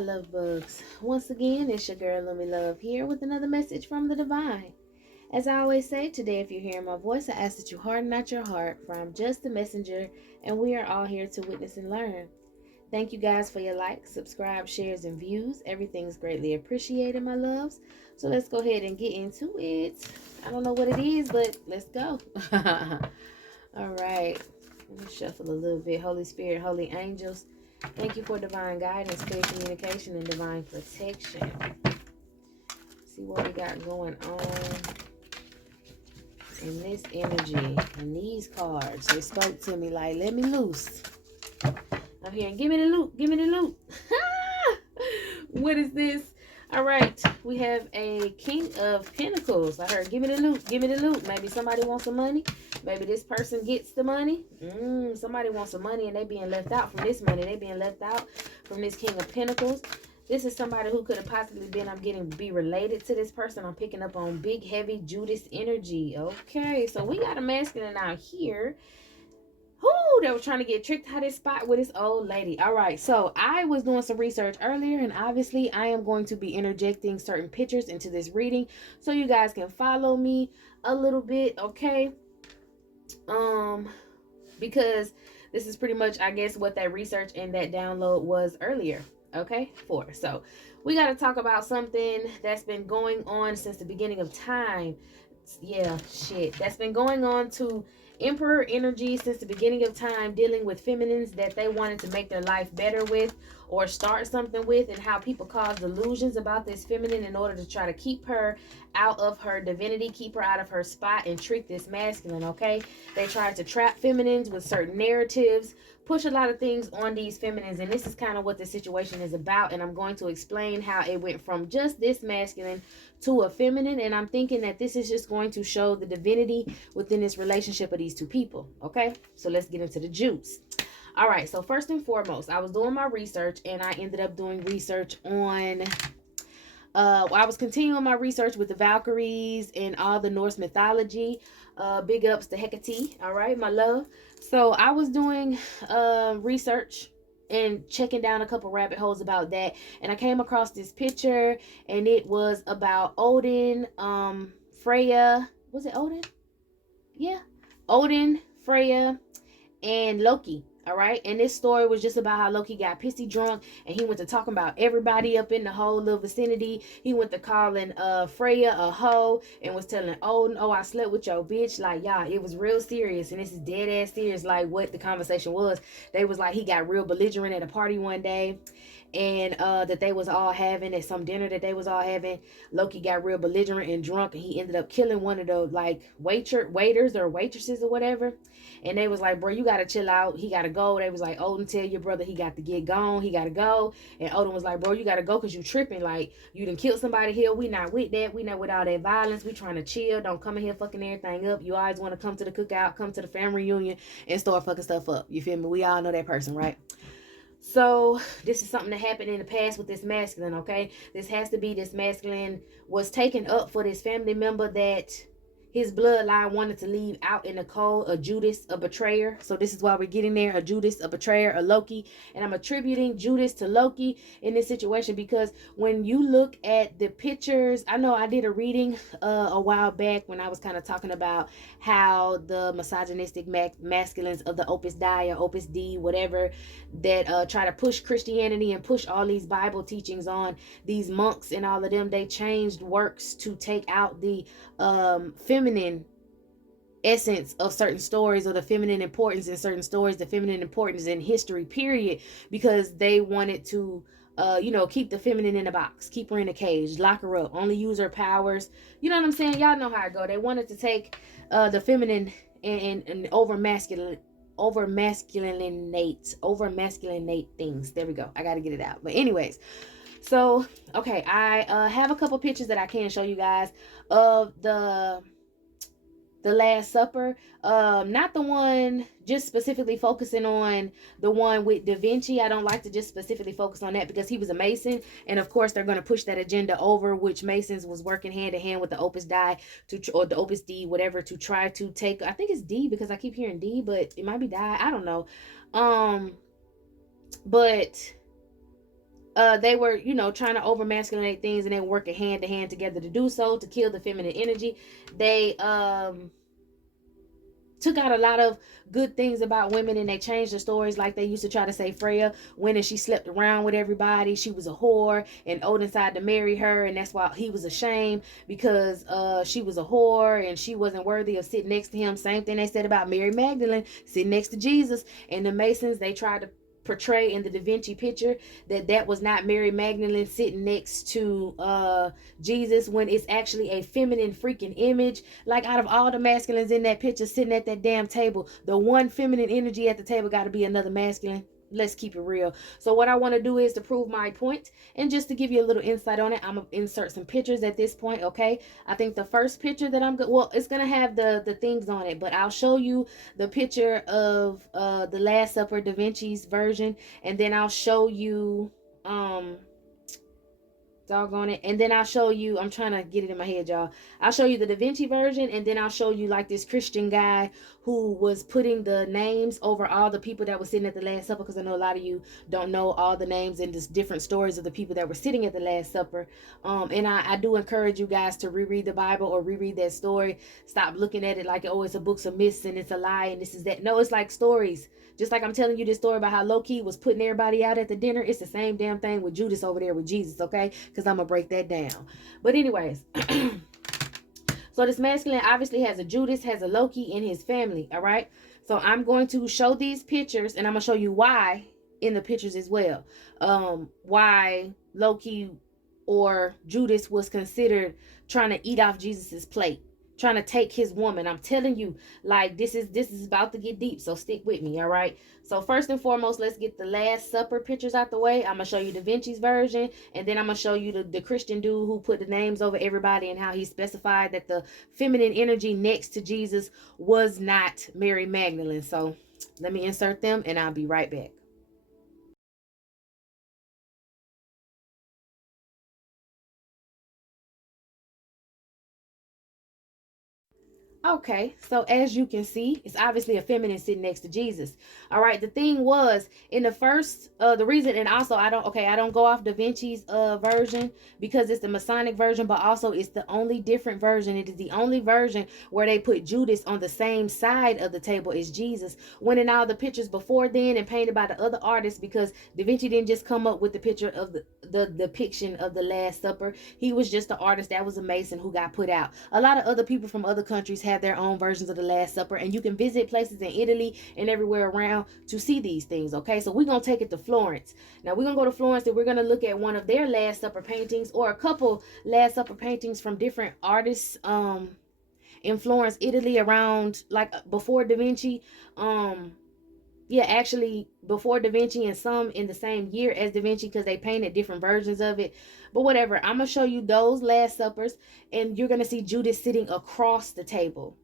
love bugs. Once again, it's your girl Lumi Love here with another message from the divine. As I always say, today if you're hearing my voice, I ask that you harden not your heart, for I'm just a messenger and we are all here to witness and learn. Thank you guys for your likes, subscribe, shares, and views. Everything's greatly appreciated, my loves. So let's go ahead and get into it. I don't know what it is, but let's go. All right. Let me shuffle a little bit. Holy Spirit, holy angels, thank you for divine guidance, clear communication, and divine protection. See what we got going on in this energy and these cards. They spoke to me like, let me loose. I'm hearing, give me the loot, give me the loot. What is this? All right, we have a King of Pentacles. I heard, give me the loot, give me the loot. Maybe somebody wants some money. Maybe this person gets the money. Somebody wants some money and they being left out from this money. They being left out from this King of Pentacles. This is somebody who could have possibly been, be related to this person. I'm picking up on big, heavy Judas energy. Okay, so we got a masculine out here. Whoo, they were trying to get tricked out of this spot with this old lady. All right, so I was doing some research earlier, and obviously I am going to be interjecting certain pictures into this reading so you guys can follow me a little bit, okay? Because this is pretty much, I guess, what that research and that download was earlier, okay? So we got to talk about something that's been going on since the beginning of time. Yeah, shit. That's been going on to Emperor energy since the beginning of time, dealing with feminines that they wanted to make their life better with or start something with, and how people cause delusions about this feminine in order to try to keep her out of her divinity, keep her out of her spot, and trick this masculine, okay? They tried to trap feminines with certain narratives, push a lot of things on these feminines, and this is kind of what the situation is about, and I'm going to explain how it went from just this masculine to a feminine, and I'm thinking that this is just going to show the divinity within this relationship of these two people, okay? So let's get into the juice. All right, so first and foremost, I was doing my research, and I ended up doing research on I was continuing my research with the Valkyries and all the Norse mythology. Big ups to Hecate, all right, my love. So I was doing research and checking down a couple rabbit holes about that, and I came across this picture, and it was about Odin, Freya. Was it Odin? Yeah, Odin, Freya, and Loki. All right, and this story was just about how Loki got pissy drunk, and he went to talking about everybody up in the whole little vicinity. He went to calling Freya a hoe, and was telling Odin, oh, I slept with your bitch. Like, y'all, it was real serious, and this is dead ass serious, like what the conversation was. They was like, he got real belligerent at a party one day, and that they was all having at some dinner that they was all having. Loki got real belligerent and drunk, and he ended up killing one of the like waiters or waitresses or whatever. And they was like, bro, you gotta chill out, he gotta go. They was like, Odin, tell your brother he got to get gone, he gotta go. And Odin was like, bro, you gotta go because you tripping. Like, you done killed somebody here. We not with that. We not with all that violence. We trying to chill. Don't come in here fucking everything up. You always want to come to the cookout, come to the family reunion, and start fucking stuff up. You feel me? We all know that person, right? So this is something that happened in the past with this masculine, okay? This has to be this masculine was taken up for this family member that his bloodline wanted to leave out in the cold, a Judas, a betrayer. So this is why we're getting there, a Judas, a betrayer, a Loki. And I'm attributing Judas to Loki in this situation because when you look at the pictures, I know I did a reading a while back when I was kind of talking about how the misogynistic masculines of the Opus Dei or Opus D, whatever, that try to push Christianity and push all these Bible teachings on these monks and all of them. They changed works to take out the feminine essence of certain stories, or the feminine importance in certain stories, the feminine importance in history, period, because they wanted to keep the feminine in a box, keep her in a cage, lock her up, only use her powers. You know what I'm saying? Y'all know how it go. They wanted to take the feminine and over masculinate things. There we go. I got to get it out. But anyways, so okay, I have a couple pictures that I can show you guys of the Last Supper. Not the one just specifically focusing on the one with Da Vinci. I don't like to just specifically focus on that because he was a Mason, and of course they're going to push that agenda over, which Masons was working hand in hand with the Opus Dei or the Opus D, whatever, to try to take. I think it's D because I keep hearing D, but it might be Dei. I don't know. But they were, trying to over masculinate things, and they were working hand to hand together to do so, to kill the feminine energy. They took out a lot of good things about women, and they changed the stories. Like they used to try to say Freya went and she slept around with everybody, she was a whore, and Odin decided to marry her, and that's why he was ashamed, because she was a whore and she wasn't worthy of sitting next to him. Same thing they said about Mary Magdalene sitting next to Jesus. And the Masons, they tried to portray in the Da Vinci picture that was not Mary Magdalene sitting next to Jesus, when it's actually a feminine freaking image. Like, out of all the masculines in that picture sitting at that damn table, the one feminine energy at the table got to be another masculine. Let's keep it real. So what I want to do is to prove my point, and just to give you a little insight on it, I'm gonna insert some pictures at this point. Okay, I think the first picture that I'm good, well, it's gonna have the things on it, but I'll show you the picture of the Last Supper, Da Vinci's version, and then I'll show you um doggone it, and then I'll show you, I'm trying to get it in my head, y'all. I'll show you the Da Vinci version, and then I'll show you like this Christian guy who was putting the names over all the people that were sitting at the Last Supper, because I know a lot of you don't know all the names and just different stories of the people that were sitting at the Last Supper. And I do encourage you guys to reread the Bible or reread that story. Stop looking at it like, oh, it's a book of myths and it's a lie and this is that. No, it's like stories. Just like I'm telling you this story about how Loki was putting everybody out at the dinner, it's the same damn thing with Judas over there with Jesus, okay? Because I'm going to break that down. But anyways, so this masculine obviously has a Judas, has a Loki in his family, all right? So I'm going to show these pictures, and I'm going to show you why in the pictures as well. Why Loki or Judas was considered trying to eat off Jesus's plate, trying to take his woman. I'm telling you, like, this is about to get deep, so stick with me, all right? So first and foremost, let's get the Last Supper pictures out the way. I'm gonna show you Da Vinci's version, and then I'm gonna show you the Christian dude who put the names over everybody and how he specified that the feminine energy next to Jesus was not Mary Magdalene. So let me insert them, and I'll be right back. Okay, so as you can see, it's obviously a feminine sitting next to Jesus. All right, the thing was in the first, the reason, and also I don't go off Da Vinci's version because it's the Masonic version, but also it's the only different version. It is the only version where they put Judas on the same side of the table as Jesus. When in all the pictures before then and painted by the other artists, because Da Vinci didn't just come up with the picture of the depiction of the Last Supper. He was just an artist that was a Mason who got put out. A lot of other people from other countries have their own versions of the Last Supper, and you can visit places in Italy and everywhere around to see these things. Okay, so we're gonna take it to Florence. Now we're gonna go to Florence, and we're gonna look at one of their Last Supper paintings, or a couple Last Supper paintings from different artists in Florence, Italy, around like before Da Vinci. Yeah, actually before Da Vinci, and some in the same year as Da Vinci, because they painted different versions of it. But whatever, I'm gonna show you those Last Suppers, and you're gonna see Judas sitting across the table.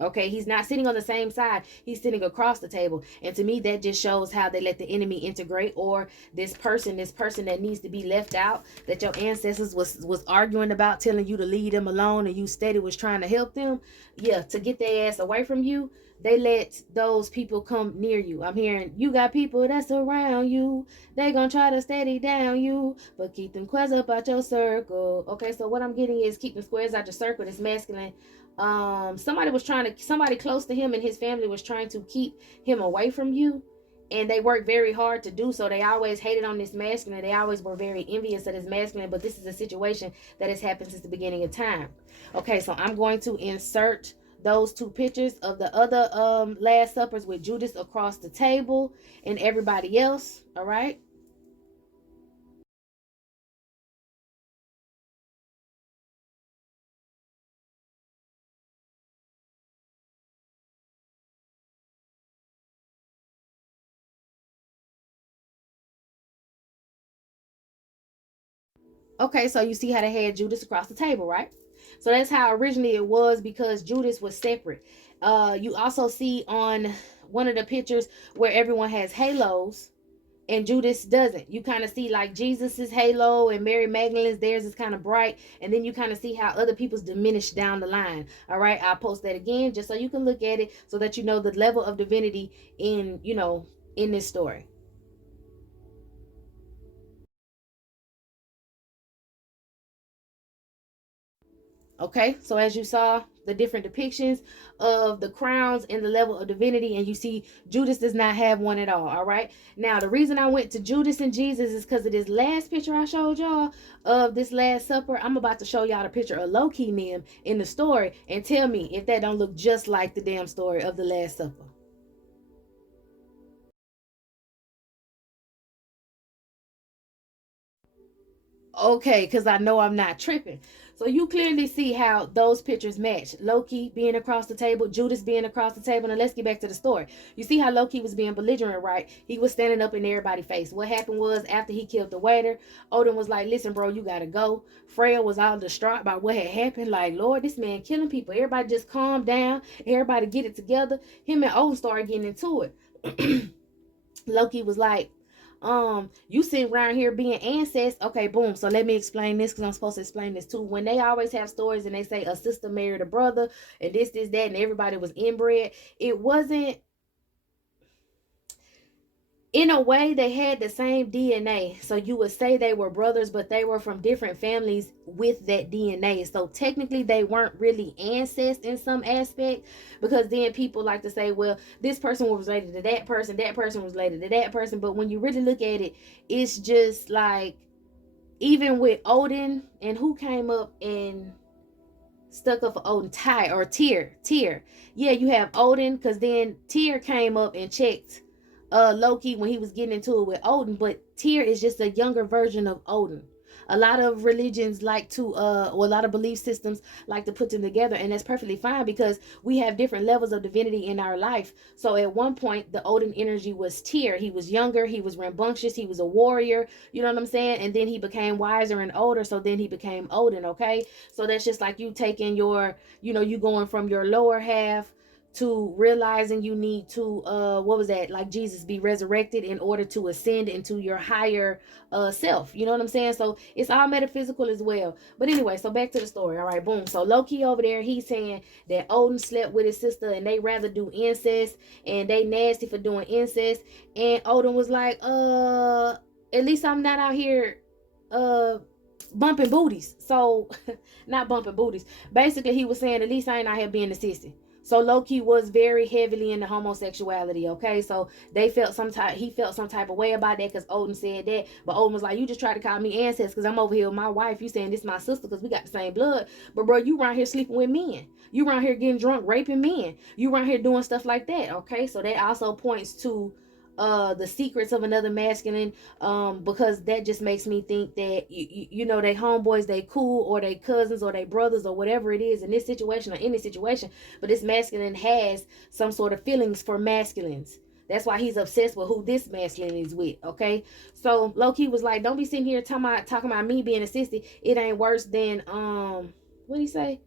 Okay, he's not sitting on the same side, he's sitting across the table. And to me, that just shows how they let the enemy integrate, or this person that needs to be left out, that your ancestors was arguing about, telling you to leave them alone, and you steady was trying to help them. Yeah, to get their ass away from you, they let those people come near you. I'm hearing you got people that's around you, they gonna try to steady down you, but keep them squares up out your circle. Okay, so what I'm getting is keep them squares out your circle. This masculine, somebody close to him and his family was trying to keep him away from you, and they worked very hard to do so. They always hated on this masculine, they always were very envious of this masculine, but this is a situation that has happened since the beginning of time. Okay, so I'm going to insert those two pictures of the other Last Suppers with Judas across the table and everybody else. All right. Okay, so you see how they had Judas across the table, right? So that's how originally it was, because Judas was separate. You also see on one of the pictures where everyone has halos and Judas doesn't. You kind of see like Jesus's halo and Mary Magdalene's, theirs is kind of bright, and then you kind of see how other people's diminish down the line. All right, I'll post that again just so you can look at it, so that you know the level of divinity in this story. Okay, so as you saw the different depictions of the crowns and the level of divinity, and you see Judas does not have one at all. All right, now the reason I went to Judas and Jesus is because of this last picture I showed y'all of this Last Supper. I'm about to show y'all the picture of low-key them in the story, and tell me if that don't look just like the damn story of the Last Supper. Okay, because I know I'm not tripping. So you clearly see how those pictures match. Loki being across the table, Judas being across the table. And let's get back to the story. You see how Loki was being belligerent, right? He was standing up in everybody's face. What happened was, after he killed the waiter, Odin was like, listen, bro, you gotta go. Freya was all distraught by what had happened. Like, Lord, this man killing people. Everybody just calm down. Everybody get it together. Him and Odin started getting into it. Loki was like, you sitting around here being ancestors. Okay, boom. So let me explain this, because I'm supposed to explain this too. When they always have stories and they say a sister married a brother and this, that, and everybody was inbred, it wasn't, in a way, they had the same DNA. So you would say they were brothers, but they were from different families with that DNA. So technically they weren't really ancestors in some aspect, because then people like to say, well, this person was related to that person was related to that person. But when you really look at it, it's just like, even with Odin and who came up and stuck up for Odin, Ty or Tyr. Yeah, you have Odin, because then Tyr came up and checked Loki when he was getting into it with Odin, but Tyr is just a younger version of Odin. A lot of religions like to or a lot of belief systems like to put them together, and that's perfectly fine, because we have different levels of divinity in our life. So at one point the Odin energy was Tyr. He was younger, he was rambunctious, he was a warrior, you know what I'm saying? And then he became wiser and older, so then he became Odin. Okay, so that's just like you taking your, you going from your lower half to realizing you need to what was that, like Jesus, be resurrected in order to ascend into your higher self, you know what I'm saying? So it's all metaphysical as well. But anyway, so back to the story. All right, boom. So Loki over there, he's saying that Odin slept with his sister and they rather do incest, and they nasty for doing incest. And Odin was like, at least I'm not out here uh bumping booties. So not bumping booties. Basically, he was saying, at least I ain't out here being a sissy. So Loki was very heavily into homosexuality. Okay, so he felt some type of way about that, because Odin said that. But Odin was like, you just try to call me ancestors because I'm over here with my wife. You saying this is my sister because we got the same blood. But bro, you around here sleeping with men. You around here getting drunk, raping men. You around here doing stuff like that. Okay, so that also points to the secrets of another masculine, because that just makes me think that they homeboys, they cool, or they cousins, or they brothers, or whatever it is in this situation or any situation, but this masculine has some sort of feelings for masculines. That's why he's obsessed with who this masculine is with. Okay, so Loki was like, don't be sitting here talking about me being a sissy. It ain't worse than what do you say?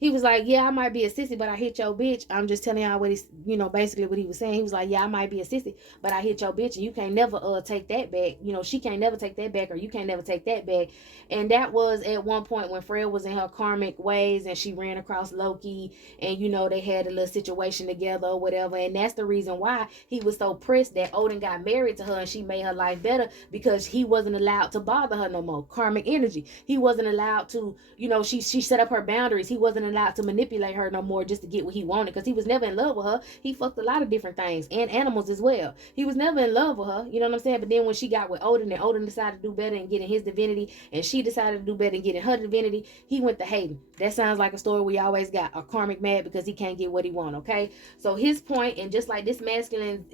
He was like, yeah, I might be a sissy, but I hit your bitch. I'm just telling y'all what he's, basically what he was saying. He was like, yeah, I might be a sissy, but I hit your bitch, and you can't never take that back. She can't never take that back, or you can't never take that back. And that was at one point when Freya was in her karmic ways and she ran across Loki, and they had a little situation together or whatever. And that's the reason why he was so pressed that Odin got married to her and she made her life better, because he wasn't allowed to bother her no more. Karmic energy. He wasn't allowed to, she set up her boundaries. He wasn't allowed to manipulate her no more just to get what he wanted, because he was never in love with her. He fucked a lot of different things and animals as well. He was never in love with her, you know what I'm saying? But then when she got with Odin, and Odin decided to do better and get in his divinity, and she decided to do better and get in her divinity, he went to hating. That sounds like a story we always got a karmic mad because he can't get what he want. Okay, so his point, and just like this masculine,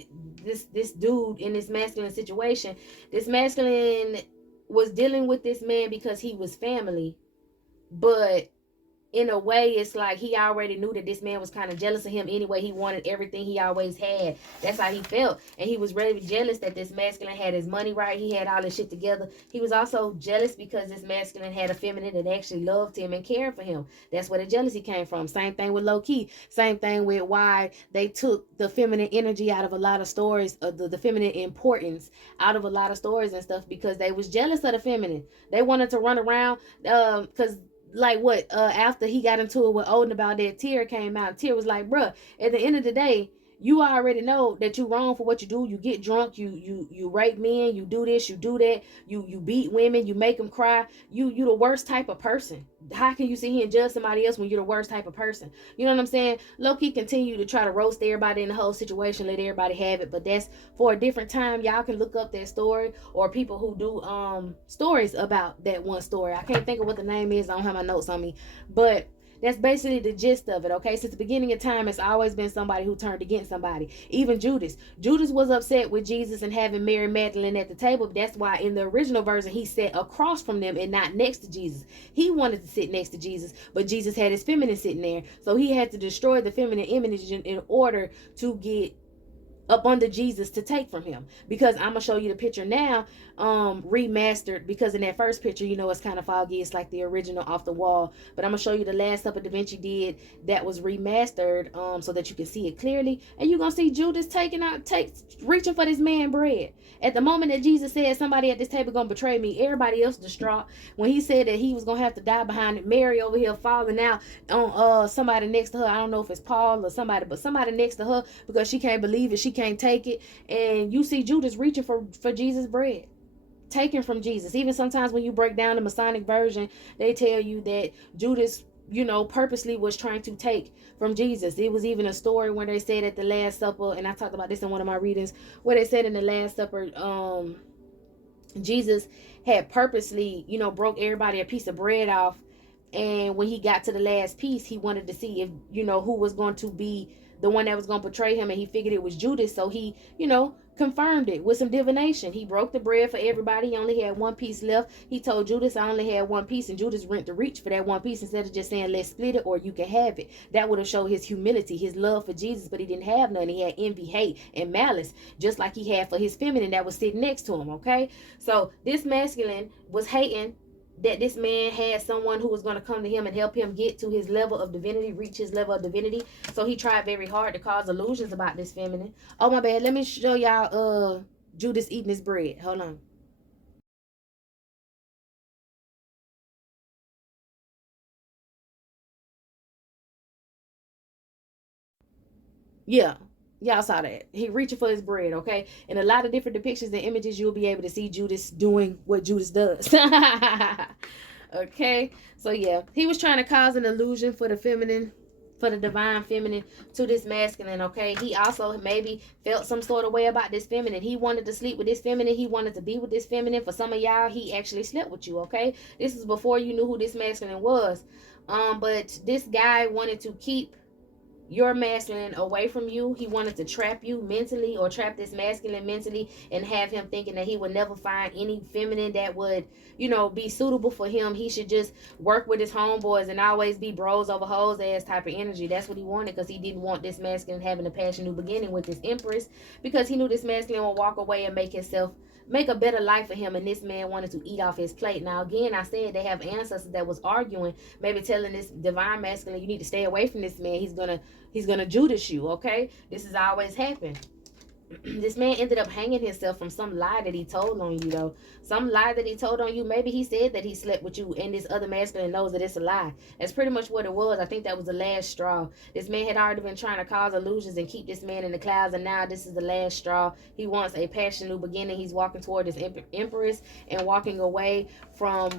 this dude in this masculine situation, this masculine was dealing with this man because he was family, but in a way, it's like he already knew that this man was kind of jealous of him anyway. He wanted everything he always had. That's how he felt. And he was really jealous that this masculine had his money right. He had all this shit together. He was also jealous because this masculine had a feminine that actually loved him and cared for him. That's where the jealousy came from. Same thing with Loki. Same thing with why they took the feminine energy out of a lot of stories, the feminine importance out of a lot of stories and stuff, because they was jealous of the feminine. They wanted to run around because like what after he got into it with Odin about that, Tyr came out. Tyr was like, bruh, at the end of the day, You already know that you wrong for what you do. You get drunk, you rape men, you do this, you do that, you beat women, you make them cry. You the worst type of person. How can you sit here and judge somebody else when you're the worst type of person? You know what I'm saying? Low-key continue to try to roast everybody in the whole situation, let everybody have it, but that's for a different time. Y'all can look up that story, or people who do stories about that one story. I can't think of what the name is. I don't have my notes on me, but that's basically the gist of it, okay? Since the beginning of time, it's always been somebody who turned against somebody. Even Judas. Judas was upset with Jesus and having Mary Magdalene at the table. That's why in the original version, he sat across from them and not next to Jesus. He wanted to sit next to Jesus, but Jesus had his feminine sitting there. So he had to destroy the feminine image in order to get up under Jesus to take from him. Because I'm gonna show you the picture now, remastered, because in that first picture, you know, it's kind of foggy, it's like the original off the wall, but I'm gonna show you the Last Supper Da Vinci did that was remastered, so that you can see it clearly. And you're gonna see Judas reaching for this man bread. At the moment that Jesus said somebody at this table gonna betray me, everybody else distraught. When he said that he was gonna have to die behind it, Mary over here falling out on somebody next to her. I don't know if it's Paul or somebody, but somebody next to her, because she can't believe it, she can't take it. And you see Judas reaching for Jesus bread, taken from Jesus. Even sometimes when you break down the Masonic version, they tell you that Judas, you know, purposely was trying to take from Jesus. It was even a story when they said at the Last Supper, and I talked about this in one of my readings, where they said in the Last Supper, Jesus had purposely, you know, broke everybody a piece of bread off. And when he got to the last piece, he wanted to see if, you know, who was going to be the one that was going to betray him. And he figured it was Judas. So he, you know, confirmed it with some divination. He broke the bread for everybody. He only had one piece left. He told Judas, I only had one piece. And Judas went to reach for that one piece instead of just saying, let's split it or you can have it. That would have showed his humility, his love for Jesus. But he didn't have none. He had envy, hate, and malice, just like he had for his feminine that was sitting next to him. Okay. So this masculine was hating that this man had someone who was going to come to him and help him get to his level of divinity, reach his level of divinity. So he tried very hard to cause illusions about this feminine. Oh, my bad. Let me show y'all Judas eating his bread. Hold on. Yeah. Y'all saw that. He reaching for his bread, okay? In a lot of different depictions and images, you'll be able to see Judas doing what Judas does. Okay? So, yeah. He was trying to cause an illusion for the feminine, for the divine feminine, to this masculine, okay? He also maybe felt some sort of way about this feminine. He wanted to sleep with this feminine. He wanted to be with this feminine. For some of y'all, he actually slept with you, okay? This is before you knew who this masculine was. But this guy wanted to keep your masculine away from you. He wanted to trap you mentally, or trap this masculine mentally, and have him thinking that he would never find any feminine that would, you know, be suitable for him. He should just work with his homeboys and always be bros over hoes ass type of energy. That's what he wanted, because he didn't want this masculine having a passion new beginning with this empress, because he knew this masculine would walk away and make a better life for him, and this man wanted to eat off his plate. Now again, I said they have ancestors that was arguing, maybe telling this divine masculine, you need to stay away from this man. He's gonna Judas you, okay? This has always happened. This man ended up hanging himself from some lie that he told on you, though. Some lie that he told on you. Maybe he said that he slept with you, and this other masculine knows that it's a lie. That's pretty much what it was. I think that was the last straw. This man had already been trying to cause illusions and keep this man in the clouds, and now this is the last straw. He wants a passion new beginning. He's walking toward this empress and walking away from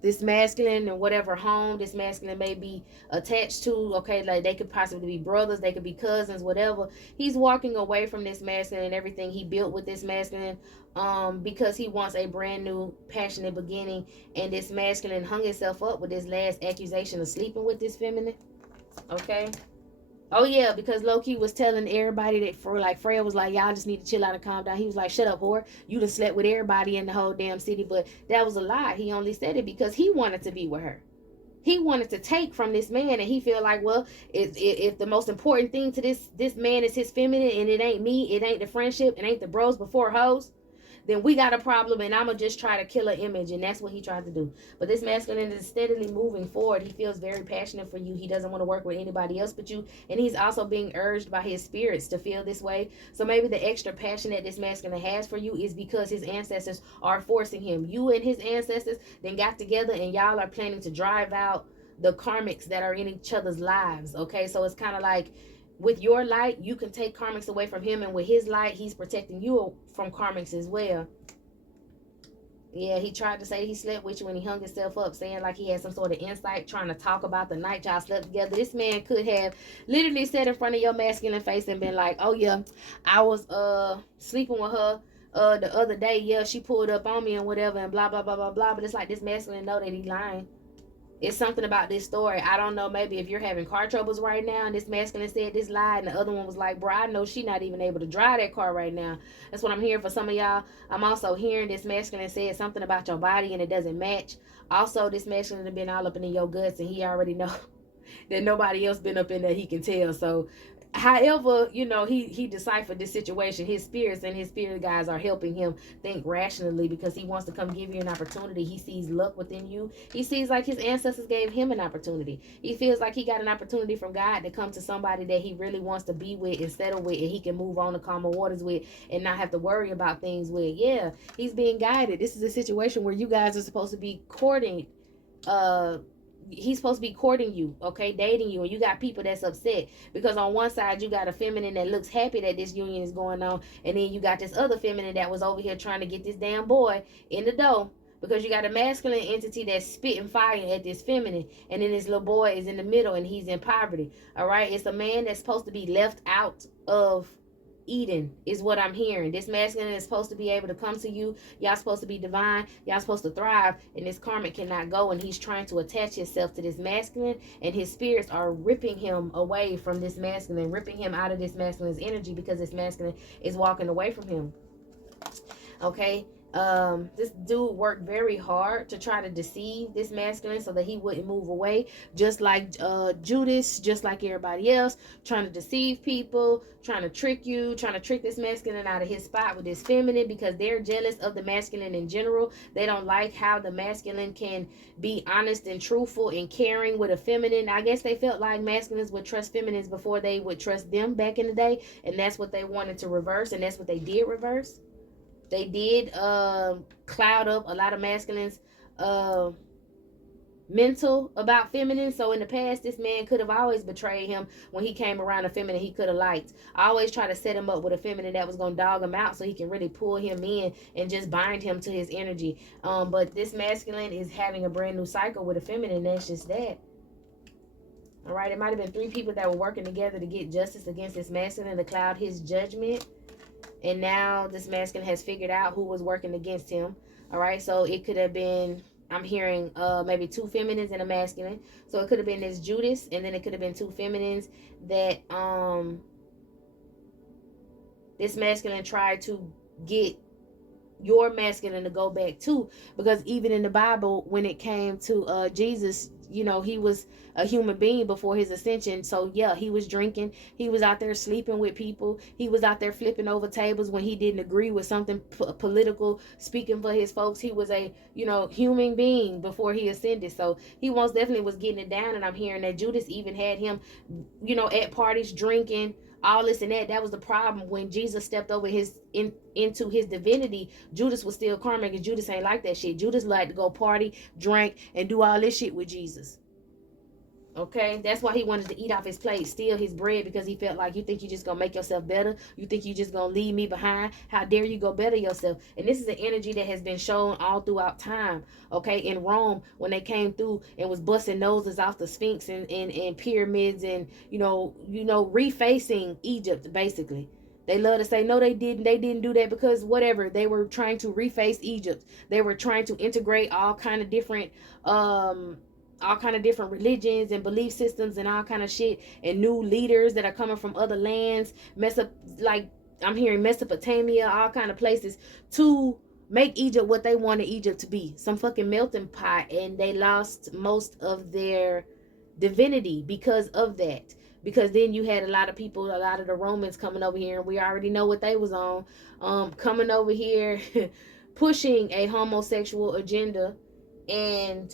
this masculine and whatever home this masculine may be attached to. Okay, like they could possibly be brothers, they could be cousins, whatever. He's walking away from this masculine and everything he built with this masculine, because he wants a brand new passionate beginning. And this masculine hung himself up with this last accusation of sleeping with this feminine. Okay. Oh yeah, because Loki was telling everybody that, for like, Freya was like, y'all just need to chill out and calm down. He was like, shut up, whore. You done slept with everybody in the whole damn city. But that was a lie. He only said it because he wanted to be with her. He wanted to take from this man, and he feel like, well, if the most important thing to this man is his feminine, and it ain't me, it ain't the friendship, it ain't the bros before hoes, then we got a problem, and I'm going to just try to kill an image. And that's what he tried to do. But this masculine is steadily moving forward. He feels very passionate for you. He doesn't want to work with anybody else but you. And he's also being urged by his spirits to feel this way. So maybe the extra passion that this masculine has for you is because his ancestors are forcing him. You and his ancestors then got together, and y'all are planning to drive out the karmics that are in each other's lives. Okay, so it's kind of like with your light, you can take karmics away from him, and with his light, he's protecting you from karmics as well. Yeah, he tried to say he slept with you when he hung himself up, saying like he had some sort of insight, trying to talk about the night y'all slept together. This man could have literally sat in front of your masculine face and been like, oh yeah, I was sleeping with her the other day. Yeah, she pulled up on me and whatever and blah blah blah blah blah. But it's like this masculine know that he lying. It's something about this story. I don't know, maybe if you're having car troubles right now and this masculine said this lie and the other one was like, bro, I know she not even able to drive that car right now. That's what I'm hearing for some of y'all. I'm also hearing this masculine said something about your body and it doesn't match. Also, this masculine have been all up in your guts and he already know that nobody else been up in there he can tell. So however, he deciphered this situation. His spirits and his spirit guides are helping him think rationally because he wants to come give you an opportunity. He sees luck within you. He sees like his ancestors gave him an opportunity. He feels like he got an opportunity from God to come to somebody that he really wants to be with and settle with, and he can move on to calmer waters with and not have to worry about things with. Yeah, he's being guided. This is a situation where you guys are supposed to be courting he's supposed to be courting you, okay, dating you, and you got people that's upset because on one side you got a feminine that looks happy that this union is going on, and then you got this other feminine that was over here trying to get this damn boy in the door because you got a masculine entity that's spitting fire at this feminine, and then this little boy is in the middle and he's in poverty. All right, it's a man that's supposed to be left out of Eden is what I'm hearing. This masculine is supposed to be able to come to you. Y'all supposed to be divine. Y'all supposed to thrive. And this karmic cannot go. And he's trying to attach himself to this masculine. And his spirits are ripping him away from this masculine. Ripping him out of this masculine's energy because this masculine is walking away from him. Okay. This dude worked very hard to try to deceive this masculine so that he wouldn't move away, just like Judas, just like everybody else, trying to deceive people, trying to trick you, trying to trick this masculine out of his spot with this feminine because they're jealous of the masculine in general. They don't like how the masculine can be honest and truthful and caring with a feminine. I guess they felt like masculines would trust feminines before they would trust them back in the day, and that's what they wanted to reverse, and that's what they did reverse. They did cloud up a lot of masculines mental about feminine. So in the past, this man could have always betrayed him when he came around a feminine he could have liked. I always try to set him up with a feminine that was going to dog him out so he can really pull him in and just bind him to his energy. But this masculine is having a brand new cycle with a feminine. That's just that. All right, it might have been 3 people that were working together to get justice against this masculine to cloud his judgment. And now this masculine has figured out who was working against him. All right, so it could have been, I'm hearing maybe 2 feminines and a masculine. So it could have been this Judas, and then it could have been 2 feminines that this masculine tried to get your masculine to go back to, because even in the Bible, when it came to Jesus, he was a human being before his ascension. So yeah, he was drinking, he was out there sleeping with people, he was out there flipping over tables when he didn't agree with something political, speaking for his folks. He was a human being before he ascended. So he most definitely was getting it down. And I'm hearing that Judas even had him at parties drinking all this and that. That was the problem. When Jesus stepped over into his divinity, Judas was still karmic, and Judas ain't like that shit. Judas liked to go party, drink, and do all this shit with Jesus. Okay, that's why he wanted to eat off his plate, steal his bread, because he felt like, you think you just gonna make yourself better? You think you just gonna leave me behind? How dare you go better yourself? And this is an energy that has been shown all throughout time. Okay, in Rome, when they came through and was busting noses off the Sphinx and pyramids and refacing Egypt, basically. They love to say, no, they didn't do that because whatever. They were trying to reface Egypt. They were trying to integrate all kind of different religions and belief systems and all kind of shit, and new leaders that are coming from other lands, like I'm hearing Mesopotamia, all kind of places, to make Egypt what they wanted Egypt to be, some fucking melting pot. And they lost most of their divinity because of that. Because then you had a lot of people, a lot of the Romans coming over here, and we already know what they was on, coming over here pushing a homosexual agenda. And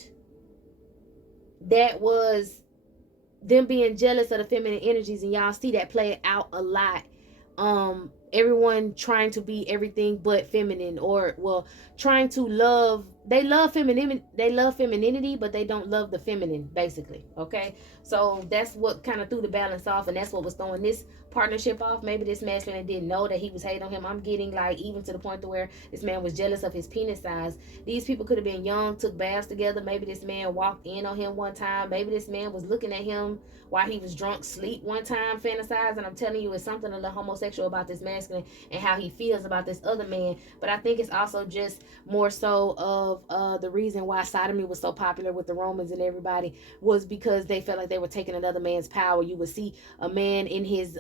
that was them being jealous of the feminine energies, and y'all see that play out a lot. Everyone trying to be everything but feminine, or trying to love they love femininity, but they don't love the feminine, basically. Okay, so that's what kind of threw the balance off, and that's what was throwing this partnership off. Maybe this masculine didn't know that he was hating on him. I'm getting like even to the point to where this man was jealous of his penis size. These people could have been young, took baths together. Maybe this man walked in on him one time. Maybe this man was looking at him while he was drunk, sleep one time, fantasize. And I'm telling you, it's something a little homosexual about this masculine and how he feels about this other man. But I think it's also just more so of the reason why sodomy was so popular with the Romans and everybody was because they felt like they were taking another man's power. You would see a man in his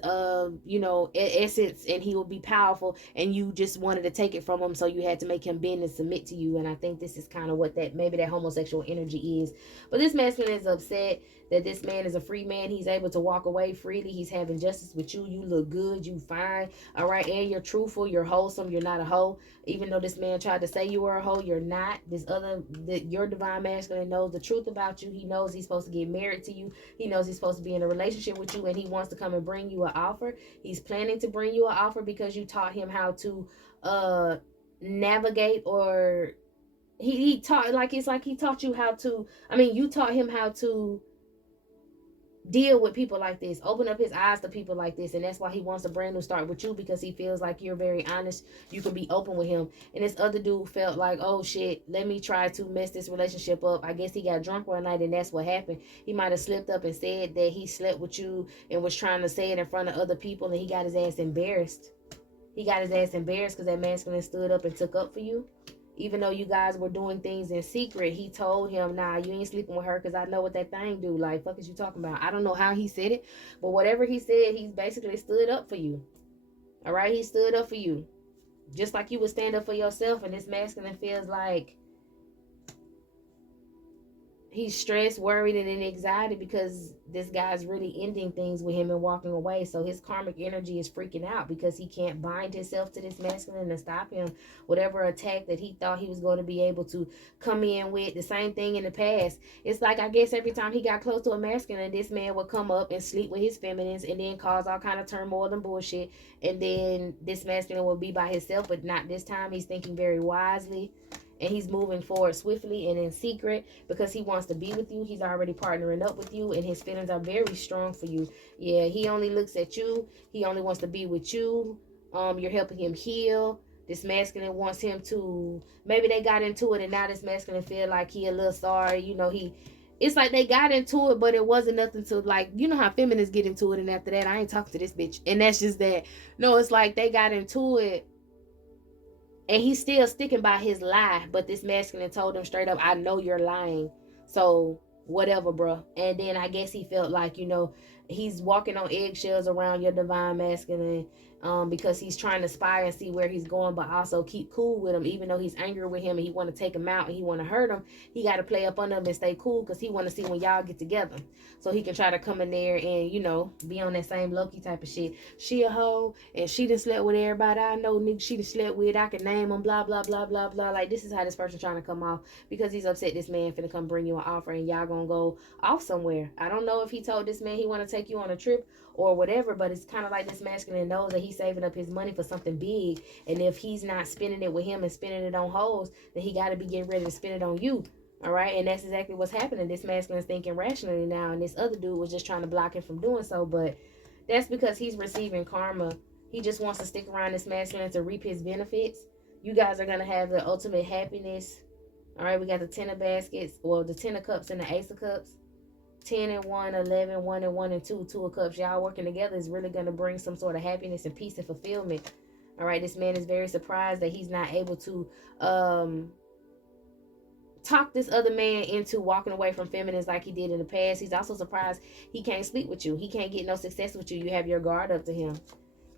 essence, and he would be powerful, and you just wanted to take it from him, so you had to make him bend and submit to you. And I think this is kind of what that maybe that homosexual energy is. But this masculine is upset that this man is a free man. He's able to walk away freely. He's having justice with you. You look good. You fine. All right. And you're truthful. You're wholesome. You're not a hoe. Even though this man tried to say you were a hoe, you're not. Your divine masculine knows the truth about you. He knows he's supposed to get married to you. He knows he's supposed to be in a relationship with you, and he wants to come and bring you an offer. He's planning to bring you an offer because you taught him how to navigate, or he taught, like, it's like he taught you how to, you taught him how to deal with people like this, open up his eyes to people like this, and that's why he wants a brand new start with you, because he feels like you're very honest. You can be open with him. And this other dude felt like, oh shit, let me try to mess this relationship up. I guess he got drunk one night, and that's what happened. He might have slipped up and said that he slept with you and was trying to say it in front of other people, and he got his ass embarrassed. Because that masculine stood up and took up for you. Even though you guys were doing things in secret, he told him, nah, you ain't sleeping with her because I know what that thing do. Like, fuck is you talking about? I don't know how he said it, but whatever he said, he basically stood up for you. All right? He stood up for you. Just like you would stand up for yourself, and this masculine feels like he's stressed, worried, and in anxiety because this guy's really ending things with him and walking away. So his karmic energy is freaking out because he can't bind himself to this masculine and stop him. Whatever attack that he thought he was going to be able to come in with, the same thing in the past. It's like, I guess every time he got close to a masculine, this man would come up and sleep with his feminines and then cause all kind of turmoil and bullshit. And then this masculine will be by himself, but not this time. He's thinking very wisely. And he's moving forward swiftly and in secret because he wants to be with you. He's already partnering up with you, and his feelings are very strong for you. Yeah, he only looks at you. He only wants to be with you. You're helping him heal. This masculine wants him to, maybe they got into it, and now this masculine feel like he a little sorry. It's like they got into it, but it wasn't nothing to, like, you know how feminists get into it, and after that, I ain't talking to this bitch. And that's just that. No, it's like they got into it, and he's still sticking by his lie. But this masculine told him straight up, I know you're lying. So whatever, bro. And then I guess he felt like, he's walking on eggshells around your divine masculine, because he's trying to spy and see where he's going, but also keep cool with him. Even though he's angry with him and he want to take him out and he want to hurt him, he got to play up on him and stay cool because he want to see when y'all get together, so he can try to come in there and be on that same Loki type of shit. She a hoe and she done slept with everybody I know, nigga. She done slept with, I can name them, blah blah blah blah blah. Like, this is how this person trying to come off because he's upset this man finna come bring you an offer and y'all gonna go off somewhere. I don't know if he told this man he want to take you on a trip or whatever, but it's kind of like this masculine knows that he's saving up his money for something big, and if he's not spending it with him and spending it on hoes, then he got to be getting ready to spend it on you. All right, and that's exactly what's happening. This masculine is thinking rationally now, and this other dude was just trying to block him from doing so, but that's because he's receiving karma. He just wants to stick around this masculine to reap his benefits. You guys are going to have the ultimate happiness. All right, we got the 10 of baskets, well, the 10 of cups and the ace of cups. 10 and 1, 11, 1 and 1 and 2, 2 of cups. Y'all working together is really going to bring some sort of happiness and peace and fulfillment. All right, this man is very surprised that he's not able to talk this other man into walking away from feminines like he did in the past. He's also surprised he can't sleep with you. He can't get no success with you. You have your guard up to him.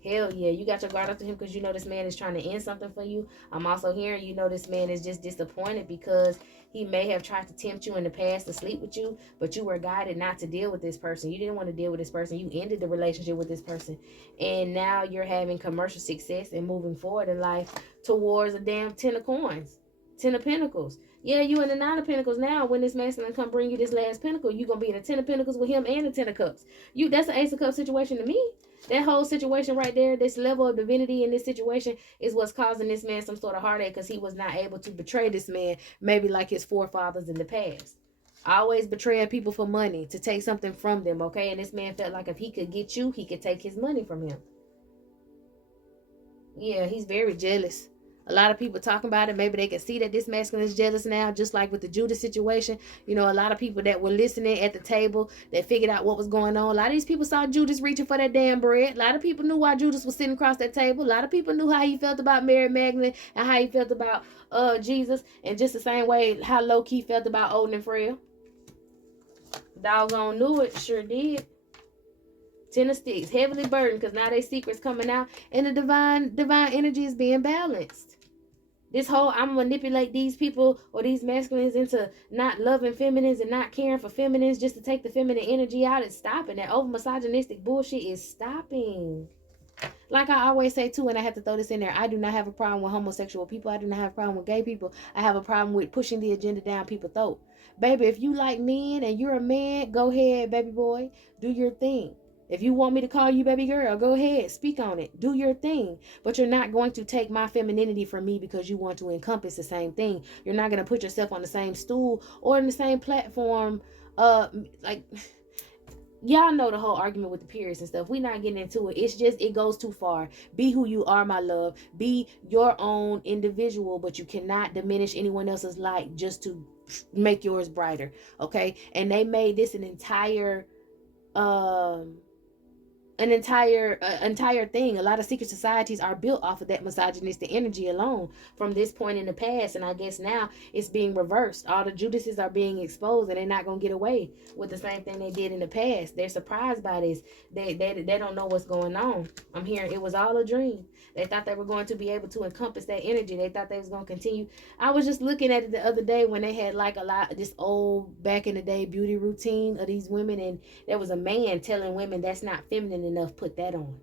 Hell yeah, you got your guard up to him because this man is trying to end something for you. I'm also hearing this man is just disappointed because he may have tried to tempt you in the past to sleep with you, but you were guided not to deal with this person. You didn't want to deal with this person. You ended the relationship with this person. And now you're having commercial success and moving forward in life towards a damn 10 of coins. Ten of Pentacles. Yeah, you in the Nine of Pentacles now. When this masculine come bring you this last pentacle, you gonna be in the Ten of Pentacles with him and the Ten of Cups. That's an Ace of Cups situation to me. That whole situation right there, this level of divinity in this situation is what's causing this man some sort of heartache because he was not able to betray this man, maybe like his forefathers in the past. Always betraying people for money, to take something from them, okay? And this man felt like if he could get you, he could take his money from him. Yeah, he's very jealous. A lot of people talking about it. Maybe they can see that this masculine is jealous now, just like with the Judas situation. You know, a lot of people that were listening at the table that figured out what was going on. A lot of these people saw Judas reaching for that damn bread. A lot of people knew why Judas was sitting across that table. A lot of people knew how he felt about Mary Magdalene and how he felt about Jesus. And just the same way how low-key felt about Odin and Freya. Doggone knew it. Sure did. Ten of Sticks, heavily burdened because now their secrets coming out and the divine energy is being balanced. This whole I'm gonna manipulate these people or these masculines into not loving feminines and not caring for feminines just to take the feminine energy out is stopping. That over misogynistic bullshit is stopping. Like I always say too, and I have to throw this in there, I do not have a problem with homosexual people. I do not have a problem with gay people. I have a problem with pushing the agenda down people's throat. Baby, if you like men and you're a man, go ahead, baby boy, do your thing. If you want me to call you baby girl, go ahead, speak on it, do your thing. But you're not going to take my femininity from me because you want to encompass the same thing. You're not going to put yourself on the same stool or in the same platform. Like, y'all know the whole argument with the periods and stuff. We're not getting into it. It's just, it goes too far. Be who you are, my love. Be your own individual, but you cannot diminish anyone else's light just to make yours brighter. Okay? And they made this an entire entire thing. A lot of secret societies are built off of that misogynistic energy alone from this point in the past, and I guess now it's being reversed. All the Judases are being exposed and they're not gonna get away with the same thing they did in the past. They're surprised by this. They don't know what's going on. I'm hearing it was all a dream. They thought they were going to be able to encompass that energy. They thought they was going to continue. I was just looking at it the other day when they had like a lot of this old back in the day beauty routine of these women, and there was a man telling women that's not feminine enough, put that on.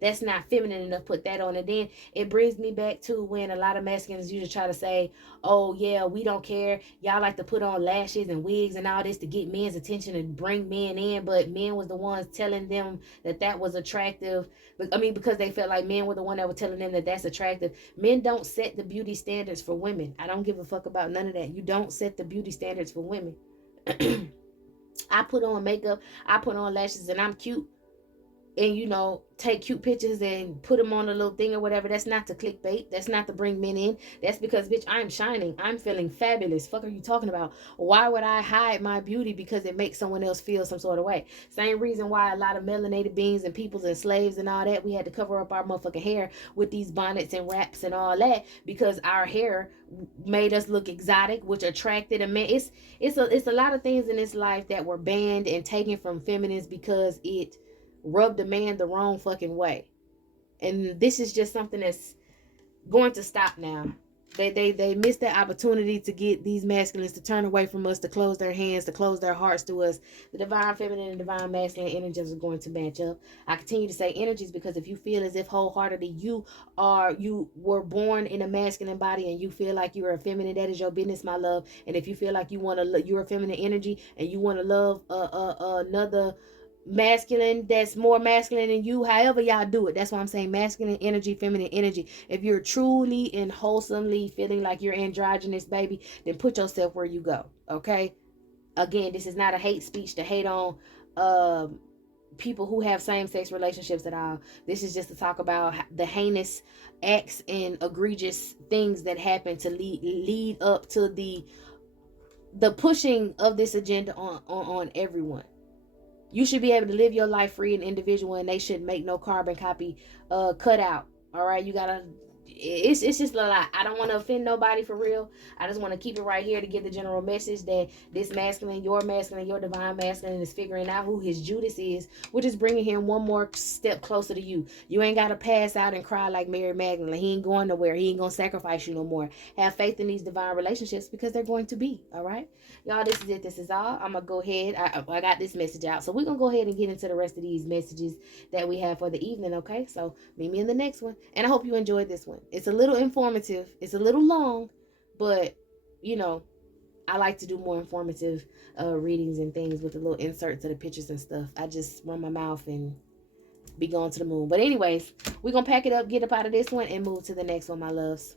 That's not feminine enough, put that on. And then it brings me back to when a lot of masculines usually try to say, oh yeah, we don't care, y'all like to put on lashes and wigs and all this to get men's attention and bring men in, but men was the ones telling them that that was attractive. I mean, because they felt like men were the one that were telling them that that's attractive. Men don't set the beauty standards for women. I don't give a fuck about none of that. You don't set the beauty standards for women. I put on makeup, I put on lashes, and I'm cute, and you know, take cute pictures and put them on a little thing or whatever. That's not to clickbait. That's not to bring men in. That's because, bitch, I'm shining. I'm feeling fabulous. Fuck are you talking about? Why would I hide my beauty because it makes someone else feel some sort of way? Same reason why a lot of melanated beings and peoples and slaves and all that, we had to cover up our motherfucking hair with these bonnets and wraps and all that because our hair made us look exotic, which attracted a man. It's a lot of things in this life that were banned and taken from feminines because it rubbed a man the wrong fucking way. And this is just something that's going to stop now. They missed that opportunity to get these masculines to turn away from us, to close their hands, to close their hearts to us. The divine feminine and divine masculine energies are going to match up. I continue to say energies because if you feel as if wholeheartedly you were born in a masculine body and you feel like you're a feminine, that is your business, my love. And if you feel like you're a feminine energy and you want to love another masculine that's more masculine than you, however y'all do it, that's why I'm saying masculine energy, feminine energy. If you're truly and wholesomely feeling like you're androgynous, baby, then put yourself where you go. Okay, again, this is not a hate speech to hate on people who have same-sex relationships at all. This is just to talk about the heinous acts and egregious things that happen to lead up to the pushing of this agenda on everyone. You should be able to live your life free and individual, and they should make no carbon copy cut out. All right, you gotta. It's just a lot. I don't want to offend nobody for real. I just want to keep it right here to give the general message that this masculine, your divine masculine is figuring out who his Judas is, which is bringing him one more step closer to you. You ain't got to pass out and cry like Mary Magdalene. He ain't going nowhere. He ain't going to sacrifice you no more. Have faith in these divine relationships because they're going to be. All right, y'all, this is it. This is all. I'm going to go ahead. I got this message out. So we're going to go ahead and get into the rest of these messages that we have for the evening. Okay, so meet me in the next one. And I hope you enjoyed this one. It's a little informative. It's a little long, But, you know, I like to do more informative readings and things with the little inserts of the pictures and stuff. I just run my mouth and be going to the moon. But anyways, we're going to pack it up, get up out of this one, and move to the next one, my loves.